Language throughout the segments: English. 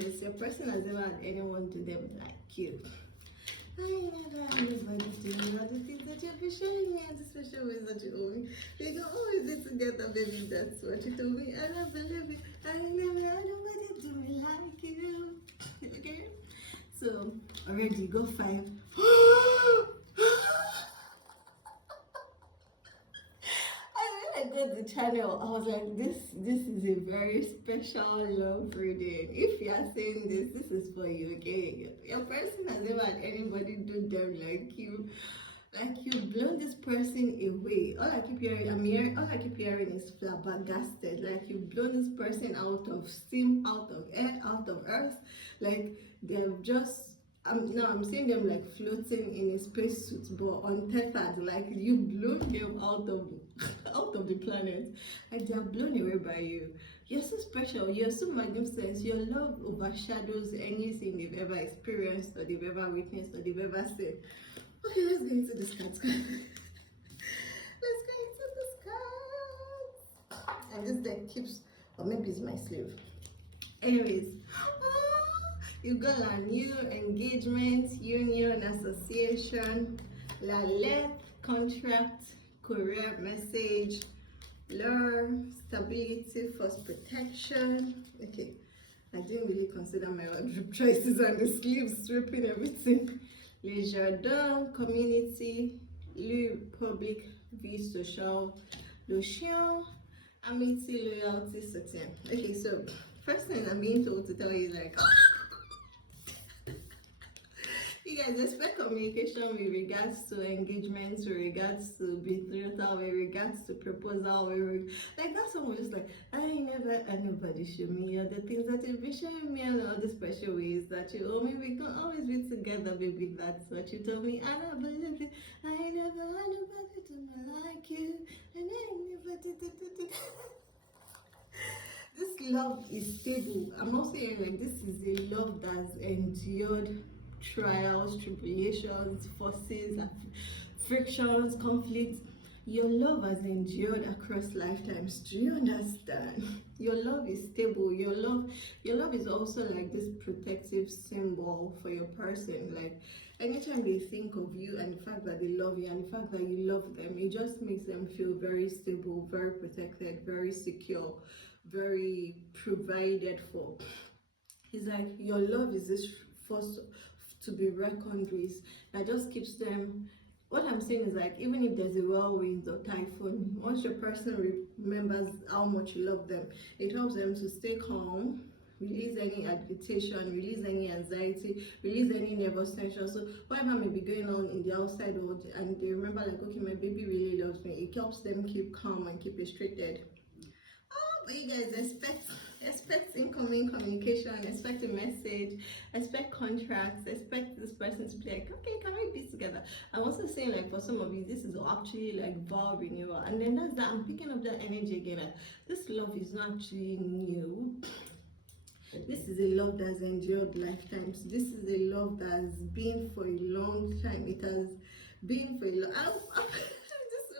saying this, your person has never had anyone do them like you. I never had anybody doing all the things that you've been showing me and the special ways that you owe me. We can always be together, baby. That's what you told me. I don't believe it. I never had nobody do me like you. Okay? So, already go 5. I got the channel, I was like, this is a very special love reading. If you are saying this is for you, okay? Your person has never had anybody do them like you. Like, you've blown this person away. All I keep hearing is flabbergasted. Like, you've blown this person out of steam, out of air, out of earth. Like, they've just I'm seeing them like floating in a spacesuit, but untethered. Like, you blew them out of out of the planet, and they are blown away by you. You're so special. You're so magnificent. Your love overshadows anything they've ever experienced, or they've ever witnessed, or they've ever seen. Okay, let's get into this card. Let's go into this card. And this deck keeps, or maybe it's my sleeve. Anyways. You got a new engagement, union, association, la lettre, contract, career message, lure, stability, force protection. Okay, I didn't really consider my wardrobe choices and the sleeves, stripping everything. Le jardin, community, le public, vie social, le chien, amity, loyalty, soutien. Okay, so first thing I'm being told to tell you is like, you guys expect communication with regards to engagements, with regards to betrothal, with regards to proposal, like that song was just like, I never had nobody show me all the things that you've been showing me and all the special ways that you owe me. We can always be together, baby. That's what you told me. I don't believe it. I never had nobody do me like you. And I never did. This love is stable. I'm also saying like this is a love that's endured trials, tribulations, forces, frictions, conflicts. Your love has endured across lifetimes. Do you understand? Your love is stable. Your love is also like this protective symbol for your person. Like, anytime they think of you and the fact that they love you and the fact that you love them, it just makes them feel very stable, very protected, very secure, very provided for. It's like your love is this force to be reckoned with that just keeps them. What I'm saying is like, even if there's a whirlwind or typhoon, once your person remembers how much you love them, it helps them to stay calm, release any agitation, release any anxiety, release any nervous tension. So whatever may be going on in the outside world, and they remember like, okay, my baby really loves me, it helps them keep calm and keep restricted. But you guys expect incoming communication, expect a message, expect contracts, expect this person to be like, okay, can we be together? I'm also saying like, for some of you, this is actually like vow renewal, and then that's that. I'm picking up that energy again. Like, this love is not actually new. This is a love that's endured lifetimes. This is a love that's been for a long time. It has been for a long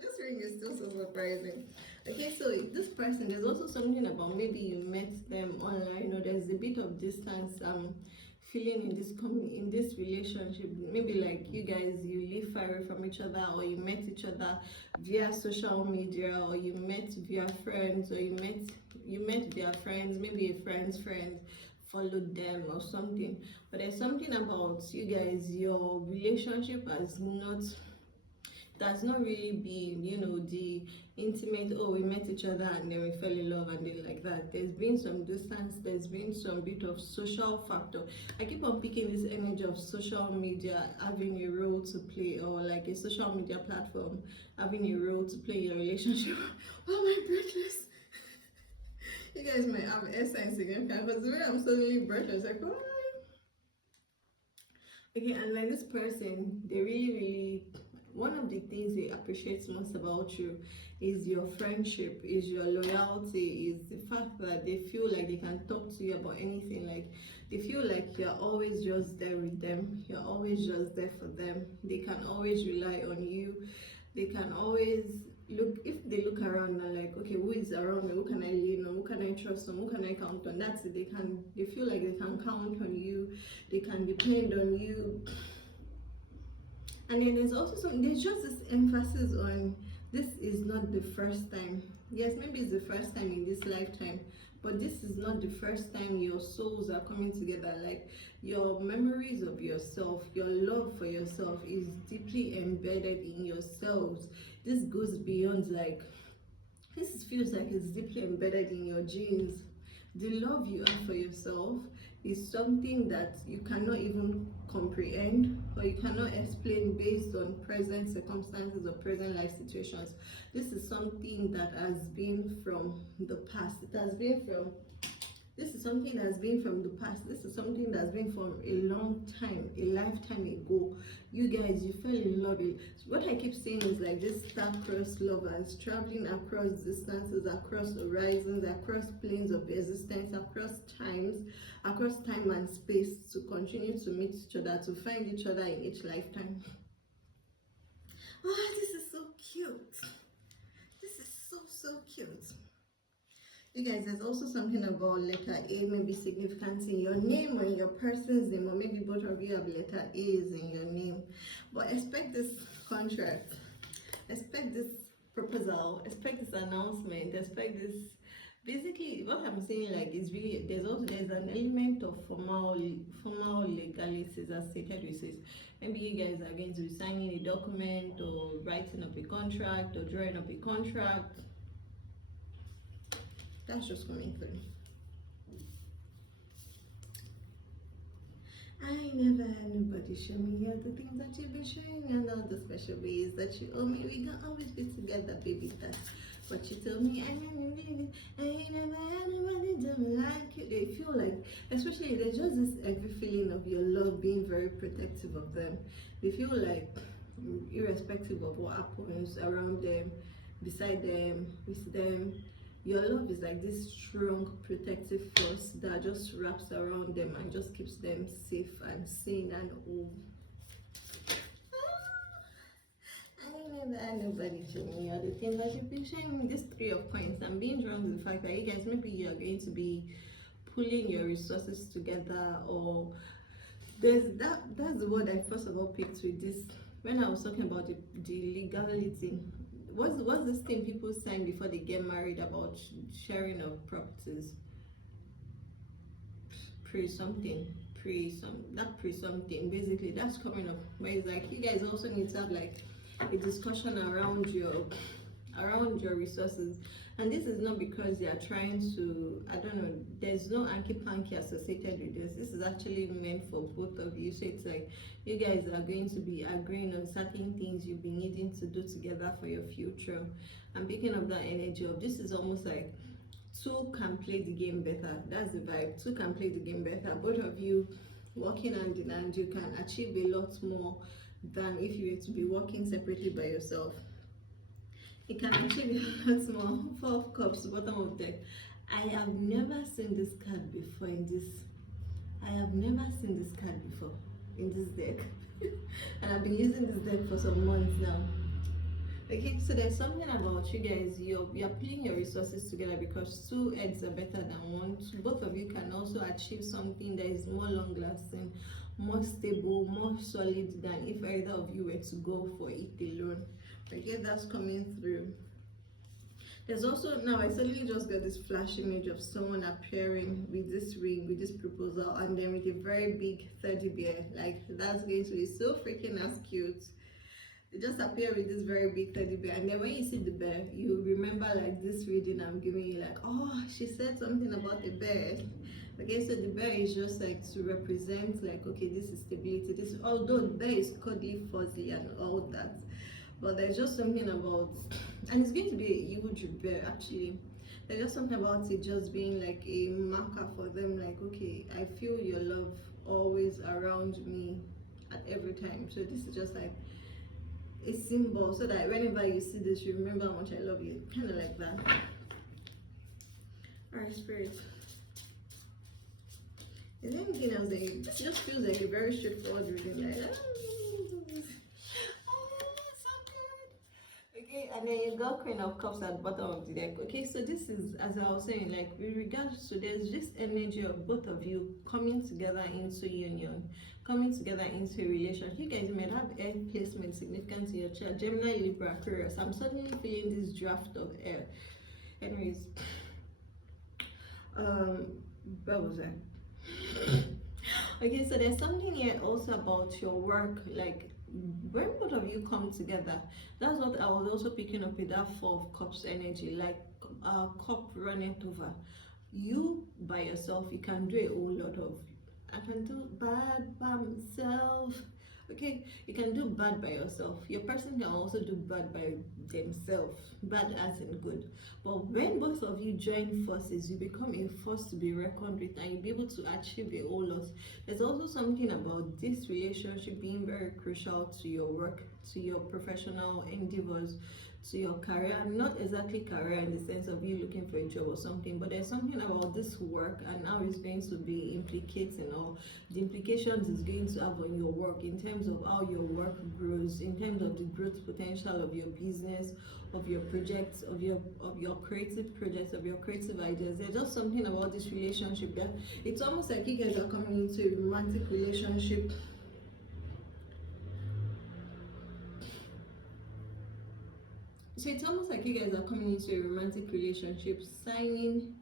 this ring is still so surprising. Okay, so this person, there's also something about maybe you met them online, or there's a bit of distance feeling in this relationship. Maybe like you guys, you live far away from each other, or you met each other via social media, or you met via friends, or you met via friends, maybe a friend's friend followed them or something. But there's something about you guys, your relationship does not really be, you know, the intimate, oh, we met each other and then we fell in love and then like that. There's been some distance, there's been some bit of social factor. I keep on picking this energy of social media having a role to play, or like a social media platform having a role to play in your relationship. Oh my breathless. You guys might have air signs again, because the way I'm suddenly breathless, like, oh. Okay, and like this person, they really, one of the things they appreciate most about you is your friendship, is your loyalty, is the fact that they feel like they can talk to you about anything. Like, they feel like you're always just there with them, you're always just there for them. They can always rely on you. They can always, if they look around and like, okay, who is around me, who can I lean on, who can I trust on, who can I count on, that's it. They feel like they can count on you, they can depend on you. And then there's just this emphasis on, this is not the first time. Yes, maybe it's the first time in this lifetime, but this is not the first time your souls are coming together. Like, your memories of yourself, your love for yourself is deeply embedded in yourselves. This goes beyond, like, this feels like it's deeply embedded in your genes. The love you have for yourself is something that you cannot even comprehend, or you cannot explain based on present circumstances or present life situations. This is something that has been from the past. This is something that's been from the past. This is something that's been from a long time, a lifetime ago. You guys, you fell in love. What I keep saying is like this star-crossed lovers traveling across distances, across horizons, across planes of existence, across time and space, to continue to meet each other, to find each other in each lifetime. Oh, this is so cute. This is so cute. You guys, there's also something about letter A, maybe significance in your name or in your person's name, or maybe both of you have letter A's in your name. But expect this contract, expect this proposal, expect this announcement, expect this. Basically, what I'm saying, like, is really, there's an element of formal legalities associated with it. Maybe you guys are going to be signing a document, or writing up a contract, or drawing up a contract. That's just coming through. I never had nobody show me all the things that you've been showing me, and all the special ways that you owe me. We gonna always be together, baby. That's what you told me. I never had nobody do me like you. They feel like, especially, there's just this every feeling of your love being very protective of them. They feel like, irrespective of what happens around them, beside them, with them, your love is like this strong protective force that just wraps around them and just keeps them safe and sane and whole. I never had nobody show me all the things that you've been showing me. This 3 of coins, I'm being drawn to the fact that you guys, maybe you're going to be pulling your resources together, or that's the word I first of all picked with this when I was talking about the legality. What's this thing people sign before they get married about sharing of properties? Pre-something. Basically, that's coming up. Where it's like, you guys also need to have like a discussion around your resources. And this is not because they are trying to, I don't know, there's no hanky-panky associated with this. This is actually meant for both of you. So it's like, you guys are going to be agreeing on certain things you'll be needing to do together for your future. I'm picking up that energy of, this is almost like, two can play the game better. That's the vibe. Two can play the game better. Both of you working hand in hand, you can achieve a lot more than if you were to be working separately by yourself. You can achieve a lot more. 4 of Cups, bottom of deck. I have never seen this card before in this. I have never seen this card before in this deck. And I've been using this deck for some months now. Okay, so there's something about you guys, you're putting your resources together, because 2 eggs are better than 1. Both of you can also achieve something that is more long lasting, more stable, more solid than if either of you were to go for it alone. Okay, that's coming through. There's also, now I suddenly just got this flash image of someone appearing with this ring, with this proposal, and then with a very big teddy bear. Like, that's going to be so freaking as cute. They just appear with this very big teddy bear, and then when you see the bear, you remember like this reading I'm giving you, like, oh, she said something about the bear. Okay, so the bear is just like to represent, like, okay, this is stability. This, although the bear is cuddly, fuzzy, and all that, but there's just something about, and it's going to be a huge bear actually. There's just something about it just being like a marker for them, like, okay, I feel your love always around me at every time. So this is just like a symbol, so that whenever you see this, you remember how much I love you, kind of like that. Alright, Spirit, is there anything else that you, this just feels like a very straightforward reading, like, oh, so good. Okay, And then you got Queen of Cups at the bottom of the deck. Okay, so this is, as I was saying, like with regards to there's this energy of both of you coming together into union, coming together into a relationship. You guys may have air placement significant to your chart, Gemini, Libra, Aquarius. I'm suddenly feeling this draft of air. Anyways, where was I? Okay, so there's something here also about your work, like when both of you come together. That's what I was also picking up with that Four of Cups energy, like a cup running over. You by yourself, you can do a whole lot of, I can do bad by myself. Okay, you can do bad by yourself. Your person can also do bad by themselves, bad as in good. But when both of you join forces, you become a force to be reckoned with, and you'll be able to achieve a whole lot. There's also something about this relationship being very crucial to your work, to your professional endeavors, to your career. Not exactly career in the sense of you looking for a job or something, but there's something about this work and how it's going to be implicating, or the implications it's going to have on your work, in terms of how your work grows, in terms of the growth potential of your business, of your projects, of your creative projects, of your creative ideas. There's just something about this relationship that it's almost like you guys are coming into a romantic relationship. So it's almost like you guys are coming into a romantic relationship, signing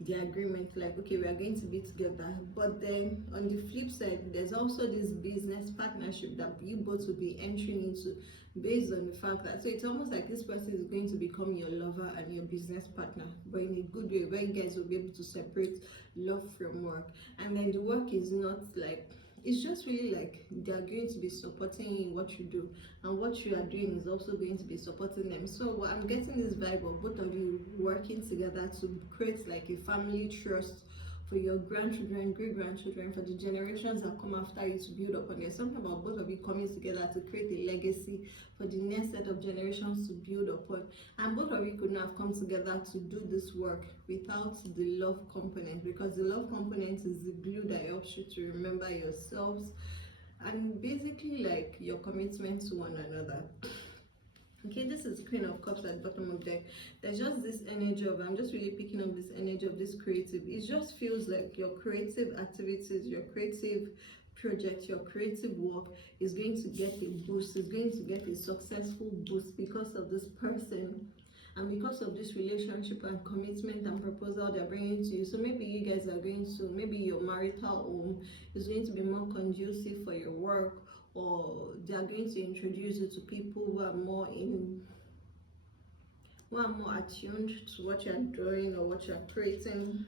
the agreement, like, okay, we are going to be together. But then on the flip side, there's also this business partnership that you both will be entering into, based on the fact that, so it's almost like this person is going to become your lover and your business partner, but in a good way, where you guys will be able to separate love from work. And then the work is not like, it's just really like they are going to be supporting you in what you do, and what you are doing is also going to be supporting them. So I'm getting this vibe of both of you working together to create like a family trust for your grandchildren, great grandchildren, for the generations that come after you to build upon. There's something about both of you coming together to create a legacy for the next set of generations to build upon. And both of you could not have come together to do this work without the love component, because the love component is the glue that helps you to remember yourselves and basically like your commitment to one another. Okay, this is Queen of Cups at the bottom of the deck. There's just this energy of, I'm just really picking up this energy of this creative. It just feels like your creative activities, your creative project, your creative work is going to get a boost, is going to get a successful boost because of this person, and because of this relationship and commitment and proposal they're bringing to you. So maybe you guys are going to, maybe your marital home is going to be more conducive for your work, or they are going to introduce you to people who are more attuned to what you're doing or what you're creating,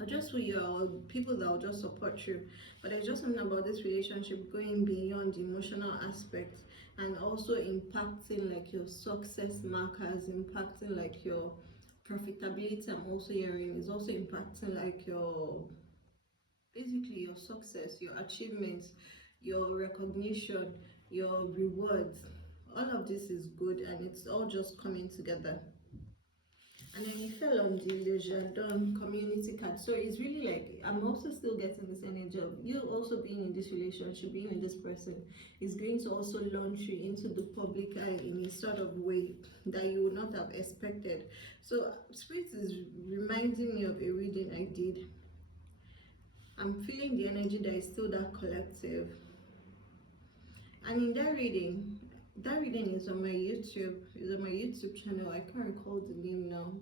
or just who you are, people that will just support you. But there's just something about this relationship going beyond the emotional aspect, and also impacting like your success markers, impacting like your profitability. I'm also hearing is also impacting like your, basically your success, your achievements, your recognition, your rewards. All of this is good, and it's all just coming together. And then you fell on the illusion done community card. So it's really like, I'm also still getting this energy of you also being in this relationship, being with this person is going to also launch you into the public eye in a sort of way that you would not have expected. So Spirit is reminding me of a reading I did. I'm feeling the energy that is still that collective. And in that reading is on my YouTube. It's on my YouTube channel. I can't recall the name now.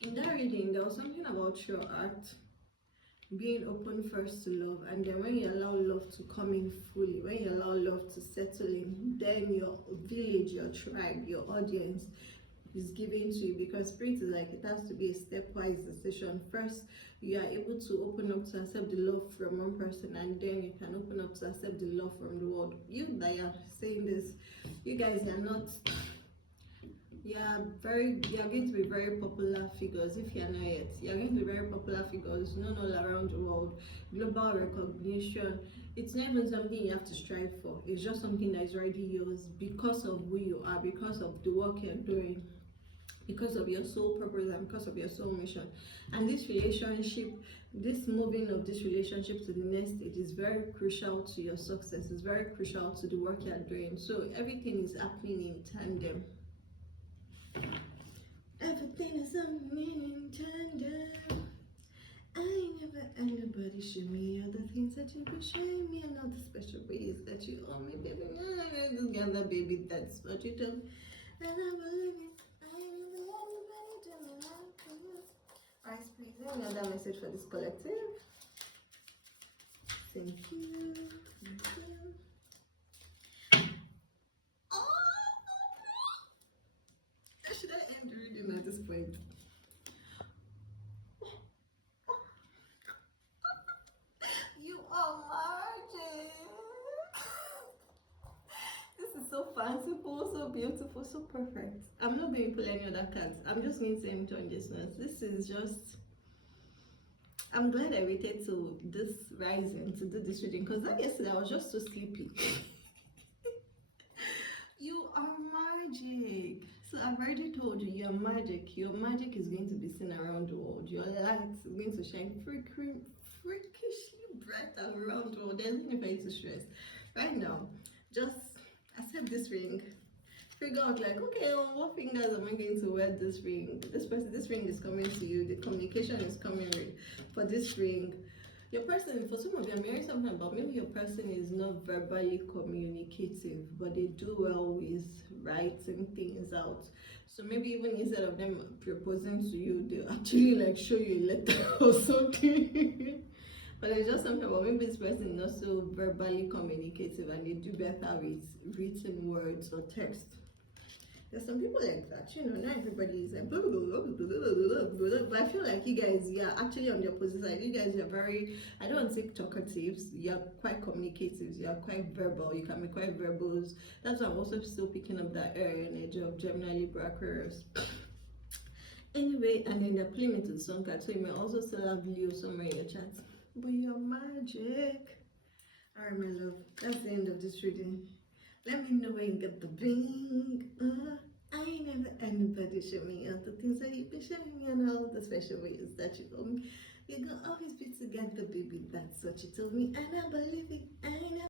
In that reading, there was something about your heart being open first to love, and then when you allow love to come in fully, when you allow love to settle in, then your village, your tribe, your audience is given to you, because Spirit is like, it has to be a stepwise decision. First, you are able to open up to accept the love from one person, and then you can open up to accept the love from the world. You that are saying this, you guys are not, you are going to be very popular figures. If you're not yet, you're going to be very popular figures known all around the world, global recognition. It's not even something you have to strive for, it's just something that is already yours because of who you are, because of the work you're doing, because of your soul purpose, and because of your soul mission. And this relationship, this moving of this relationship to the next stage is very crucial to your success. It's very crucial to the work you're doing. So everything is happening in tandem. Everything is a meaning tender. I ain't never anybody show me all the things that you be showing me and all the special ways that you owe me, baby. Together, baby, that's what you do. And I believe it. I ain't never anybody do me like this. Ice, please. Another message for this collective. Thank you. Thank you. Should I end the reading at this point? You are magic. This is so fanciful, so beautiful, so perfect. I'm not going to pull any other cards. I'm just going to enjoy this one. This is just. I'm glad I waited to this rising to do this reading because yesterday I was just so sleepy. You are magic. So I've already told you, you're magic. Your magic is going to be seen around the world. Your light is going to shine freakishly bright around the world. There's no need to stress. Right now, just accept this ring. Figure out like, okay, on what fingers am I going to wear this ring? This ring is coming to you. The communication is coming for this ring. Your person, for some of you, I'm hearing something about maybe your person is not verbally communicative, but they do well with writing things out. So maybe even instead of them proposing to you, they'll actually like show you a letter or something. But there's just something about maybe this person is not so verbally communicative and they do better with written words or text. There's some people like that, you know, not everybody is like blah, blah, blah, blah, blah, blah, blah, but I feel like you guys, you're actually on the opposite side. You guys are very, I don't want to say talkatives, you're quite communicatives, you're quite verbal, you can be quite verbose. That's why I'm also still picking up that air energy of Gemini, Libra, Aquarius. Anyway, and then they're playing into the sun card, so you may also still have Leo somewhere in your chat. But you're magic. Alright, my love, that's the end of this reading. Let me know when you get the bling. I ain't never anybody show me all the things that you be showing me and all the special ways that you told me. We're gonna always be together, baby. That's what you told me, and I believe it. I ain't never